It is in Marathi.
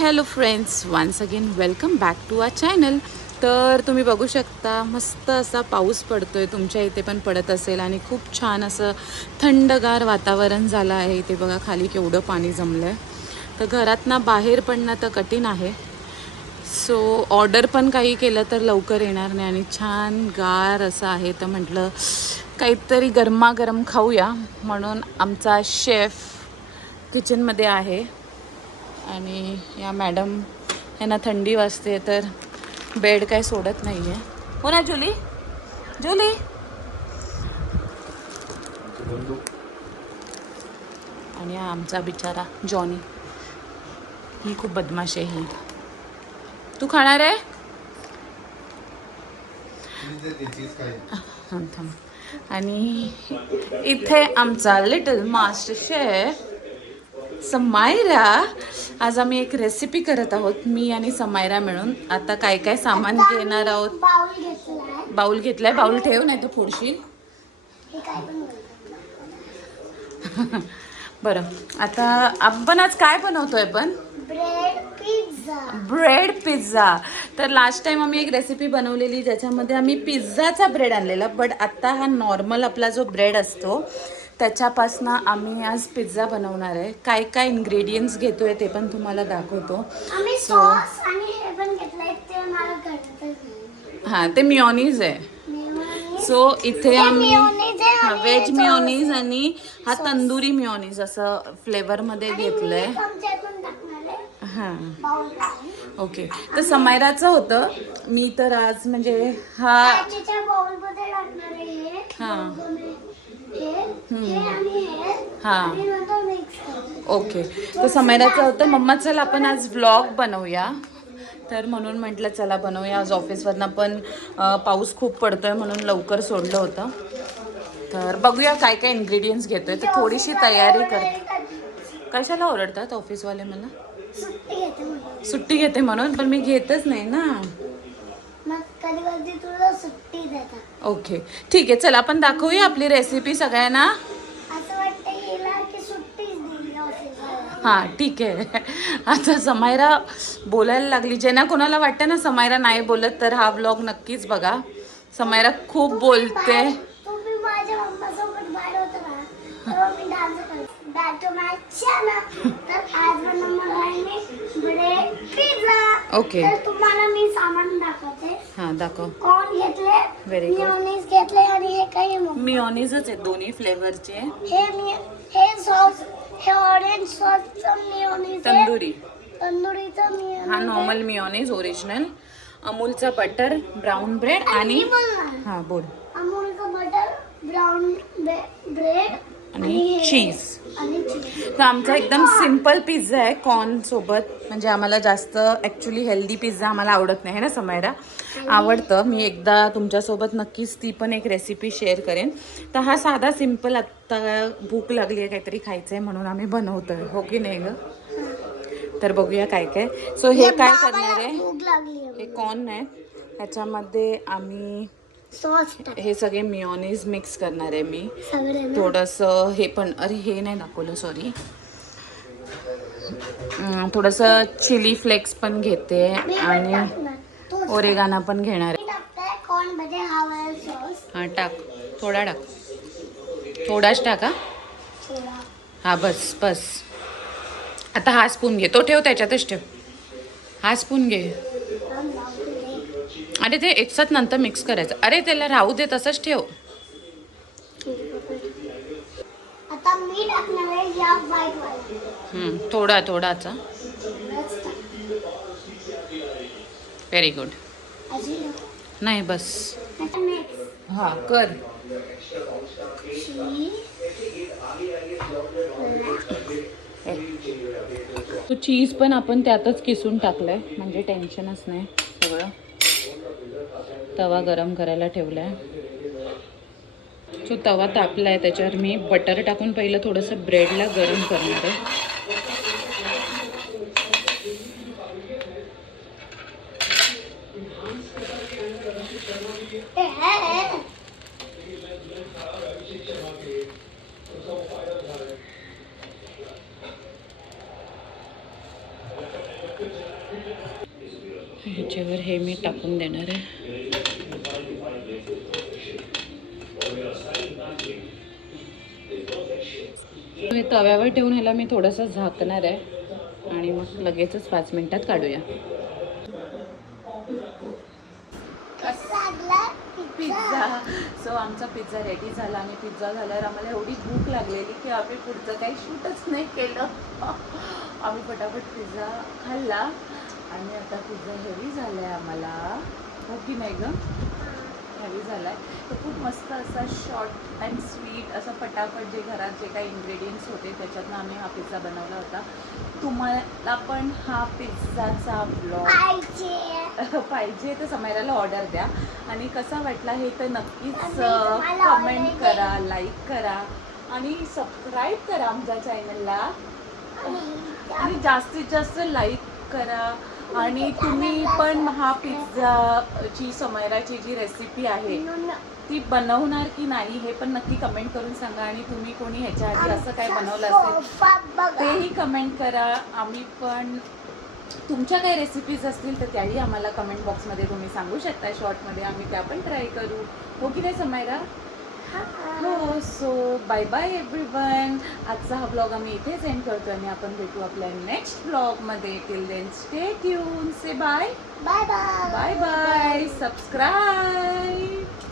Hello friends, once again welcome back to our channel. तर तुम्ही बघू शकता मस्त असा पाऊस पडतोय. तुमच्या इथे पण पडत असेल आणि खूप छान असं थंडगार वातावरण झालं आहे. इथे बघा खाली केवढं पाणी जमलं आहे. तर घरातनं बाहेर पडणं तर कठीण आहे. सो ऑर्डर पण काही केलं तर लवकर येणार नाही आणि छान गार असं आहे. तर म्हटलं काहीतरी गरमागरम खाऊया, म्हणून आमचा शेफ किचनमध्ये आहे. आणि या मॅडम यांना थंडी वाजते तर बेड काय सोडत नाही आहे. हो ना जुली? जुली आणि हा आमचा बिचारा जॉनी. ही खूप बदमाश आहे ही. तू खाणार आहे? हां थांब. आणि इथे आमचा लिटल मास्टर शेफ समायरा. आज आम्ही एक रेसिपी करत आहोत, मी आणि समायरा मिळून. आता काय काय सामान घेणार आहोत. बाउल घेतलाय. बाउल ठेव, नाही तर फोडशील. बरं, आता आपण आज काय बनवतोय? पण ब्रेड पिझ्झा. तर लास्ट टाइम आम्ही एक रेसिपी बनवलेली ज्याच्यामध्ये आम्ही पिझ्झाचा ब्रेड आणलेला, बट आता हा नॉर्मल आपला जो ब्रेड असतो त्याच्यापासनं आम्ही आज पिझ्झा बनवणार आहे. काय काय इन्ग्रेडियंट्स घेतोय ते पण तुम्हाला दाखवतो. हां, ते मिओनीज आहे. सो इथे आम्ही व्हेज मिओनीज आणि हा तंदुरी मिओनीज असं फ्लेवरमध्ये घेतलंय. हां ओके. तर समायराचं होतं. मी तर आज म्हणजे हां हां ओके. तर समायराचं होतं मम्मा चला आपण आज व्लॉग बनवूया. तर म्हणून म्हटलं चला बनवूया. आज ऑफिसवरनं पण पाऊस खूप पडतोय म्हणून लवकर सोडलं होतं. तर बघूया काय काय इन्ग्रेडियंट्स घेतोय. तर थोडीशी तयारी करते. कशाला ओरडतात ऑफिसवाले मला? सुट्टी घेते म्हणून. पण मी घेतच नाही ना. ओके ठीक आहे, चल आपण दाखवूया आपली रेसिपी सगळ्यांना. हां ठीक आहे. आता समायरा बोलायला लागली. ज्यांना कोणाला वाटतं ना समायरा नाही बोलत तर हा व्लॉग नक्कीच बघा. समायरा खूप बोलते. ओके तुम्हाला मी सामान दाखवते. हां दाखव. कॉर्न घेतले, व्हेरी गुड. मिओनीज घेतले आणि हे काही मिओनीजच आहे दोन्ही फ्लेवरचे. हे सॉस, हे ऑरेंज सॉसचं मिओनीज आहे. तंदुरीचं मिओनीज. हा नॉर्मल मिओनीज ओरिजिनल. अमूलचा बटर, ब्राऊन ब्रेड आणि हां बोल. अमूलचं बटर, ब्राऊन ब्रेड आणि चीज. तर आमचा एकदम सिम्पल पिझ्झा आहे कॉर्न सोबत. म्हणजे आम्हाला जास्त ॲक्च्युली हेल्दी पिझ्झा आम्हाला आवडत नाही ना समायरा? आवडतं. मी एकदा तुमच्यासोबत नक्कीच ती पण एक रेसिपी शेअर करेन. तर हा साधा सिम्पल, आत्ता भूक लागली आहे काहीतरी खायचं आहे म्हणून आम्ही बनवतोय. हो की नाही ग? तर बघूया काय काय. सो हे काय करणार आहे, हे कॉर्न आहे. ह्याच्यामध्ये आम्ही सॉस हे सगळे मिओनीज मिक्स करणार आहे. मी थोडंसं हे पण, अरे हे नाही दाखवलं सॉरी, थोडंसं चिली फ्लेक्स पण घेते आणि ओरेगाना पण घेणार आहे. हां टाक, थोडा टाक, थोडाच टाका. हां बस बस. आता हा स्पून घे, तो ठेव त्याच्यातच ठेव. हा स्पून घे. अरे ते एकसाथ नंतर मिक्स करायचं. अरे त्याला राहू दे, तसंच ठेव. आता मी टाकणार आहे या व्हाईट वाला. थोडा थोडाचा. Very good. नाही बस. हां कर. तो चीज पण आपण त्यातच किसून टाकलाय म्हणजे टेन्शनच नाही. सगळं तवा गरम करायला ठेवलाय. सो तवा तापलाय, त्याच्यावर मी बटर टाकून पहिलं थोडंसं ब्रेडला गरम करणार आहे. ह्याच्यावर हे मी टाकून देणार आहे. हे तव्यावर ठेवून ह्याला मी थोडंसं झाकणार आहे आणि मग लगेचच 5 मिनिटात काढूया. पिझ्झा. सो आमचा पिझ्झा रेडी झाला आणि पिझ्झा झाल्यावर आम्हाला एवढी भूक लागलेली की आम्ही पुढचं काही शूटच नाही केलं. आम्ही फटाफट पिझ्झा खाल्ला आणि आता पिझ्झा हेवी झाला आहे आम्हाला. हो की नाही गं? हेवी झाला आहे. तर खूप मस्त असा शॉर्ट अँड स्वीट असं फटाफट जे घरात जे काही इन्ग्रेडियंट्स होते त्याच्यातनं आम्ही हा पिझ्झा बनवला होता. तुम्हाला पण हा पिझ्झाचा ब्लॉग पाहिजे तर समायराला ऑर्डर द्या आणि कसा वाटला हे तर नक्कीच कमेंट करा, लाईक करा आणि सबस्क्राईब करा आमच्या चॅनलला आणि जास्तीत जास्त लाईक करा. आणि तुम्ही पण हा पिझ्झाची समायराची जी रेसिपी आहे ती बनवणार की नाही हे पण नक्की कमेंट करून सांगा. आणि तुम्ही कोणी ह्याच्या आधी असं काय बनवलं असेल तेही कमेंट करा. आम्ही पण तुमच्या काही रेसिपीज असतील तर त्याही आम्हाला कमेंट बॉक्समध्ये तुम्ही सांगू शकता शॉर्टमध्ये. आम्ही त्या पण ट्राय करू. हो की नाही समायरा? हो. So bye bye everyone. आजचा हा ब्लॉग आम्ही इथेच एंड करतो आणि आपण भेटू आपल्या नेक्स्ट ब्लॉगमध्ये. Till then stay tune. Say bye bye bye. Bye bye. Subscribe.